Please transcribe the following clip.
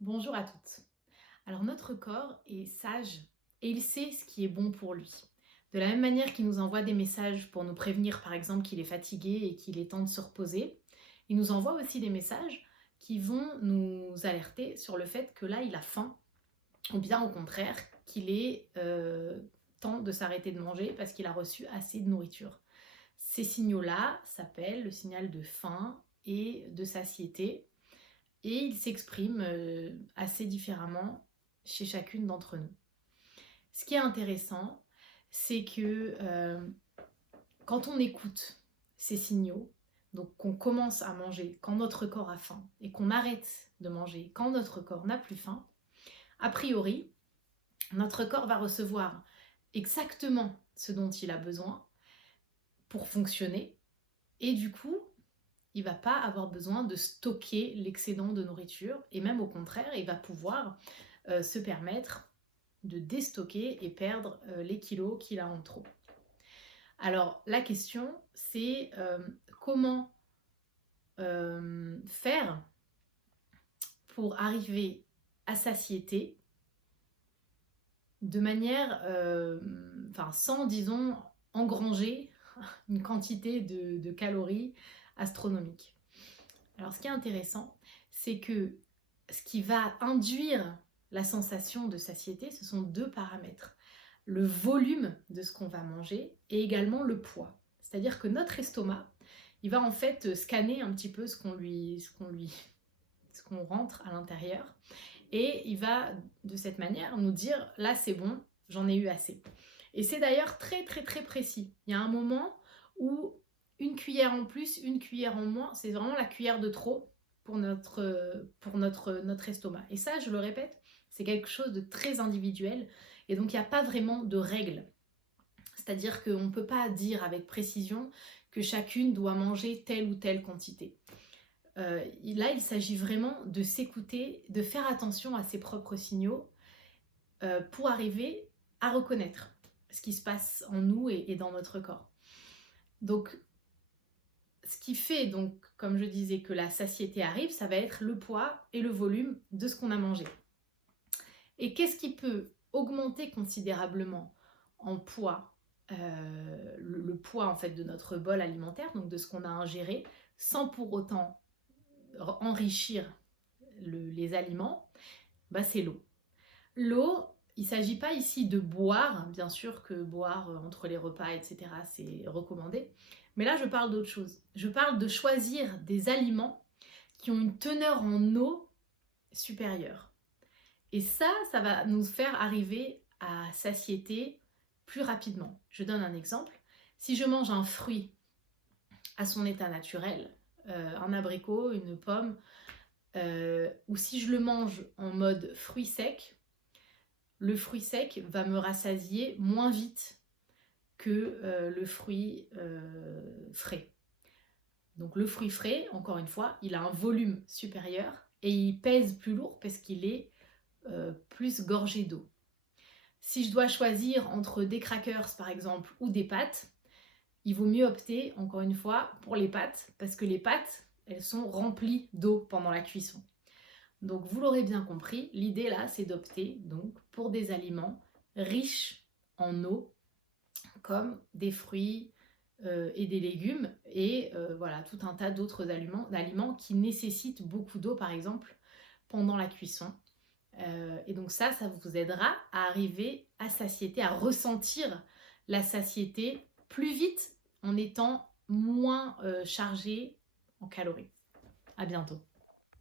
Bonjour à toutes. Alors notre corps est sage et il sait ce qui est bon pour lui. De la même manière qu'il nous envoie des messages pour nous prévenir par exemple qu'il est fatigué et qu'il est temps de se reposer, il nous envoie aussi des messages qui vont nous alerter sur le fait que là il a faim ou bien au contraire qu'il est temps de s'arrêter de manger parce qu'il a reçu assez de nourriture. Ces signaux-là s'appellent le signal de faim et de satiété et ils s'expriment assez différemment chez chacune d'entre nous. Ce qui est intéressant, c'est que quand on écoute ces signaux, donc qu'on commence à manger quand notre corps a faim et qu'on arrête de manger quand notre corps n'a plus faim, a priori, notre corps va recevoir exactement ce dont il a besoin pour fonctionner et du coup, il va pas avoir besoin de stocker l'excédent de nourriture et même au contraire, il va pouvoir se permettre de déstocker et perdre les kilos qu'il a en trop. Alors la question c'est comment faire pour arriver à satiété de manière, sans disons engranger une quantité de calories astronomique. Alors ce qui est intéressant, c'est que ce qui va induire la sensation de satiété, ce sont deux paramètres. Le volume de ce qu'on va manger et également le poids. C'est-à-dire que notre estomac, il va en fait scanner un petit peu ce qu'on rentre à l'intérieur et il va de cette manière nous dire là c'est bon, j'en ai eu assez. Et c'est d'ailleurs très très très précis. Il y a un moment où une cuillère en plus, une cuillère en moins, c'est vraiment la cuillère de trop pour notre estomac. Et ça, je le répète, c'est quelque chose de très individuel. Et donc, il n'y a pas vraiment de règles. C'est-à-dire qu'on ne peut pas dire avec précision que chacune doit manger telle ou telle quantité. Là, il s'agit vraiment de s'écouter, de faire attention à ses propres signaux pour arriver à reconnaître ce qui se passe en nous et dans notre corps. Donc, ce qui fait, donc, comme je disais, que la satiété arrive, ça va être le poids et le volume de ce qu'on a mangé. Et qu'est-ce qui peut augmenter considérablement en poids, le poids en fait de notre bol alimentaire, donc de ce qu'on a ingéré, sans pour autant enrichir les aliments, bah c'est l'eau. L'eau, il ne s'agit pas ici de boire, bien sûr que boire entre les repas, etc., c'est recommandé. Mais là, je parle d'autre chose. Je parle de choisir des aliments qui ont une teneur en eau supérieure. Et ça va nous faire arriver à satiété plus rapidement. Je donne un exemple. Si je mange un fruit à son état naturel, un abricot, une pomme, ou si je le mange en mode fruit sec, le fruit sec va me rassasier moins vite que le fruit frais. Donc le fruit frais, encore une fois, il a un volume supérieur et il pèse plus lourd parce qu'il est plus gorgé d'eau. Si je dois choisir entre des crackers par exemple ou des pâtes, il vaut mieux opter encore une fois pour les pâtes parce que les pâtes, elles sont remplies d'eau pendant la cuisson. Donc vous l'aurez bien compris, l'idée là c'est d'opter donc pour des aliments riches en eau comme des fruits et des légumes et voilà tout un tas d'autres aliments qui nécessitent beaucoup d'eau par exemple pendant la cuisson. Et donc ça vous aidera à arriver à satiété, à ressentir la satiété plus vite en étant moins chargé en calories. À bientôt.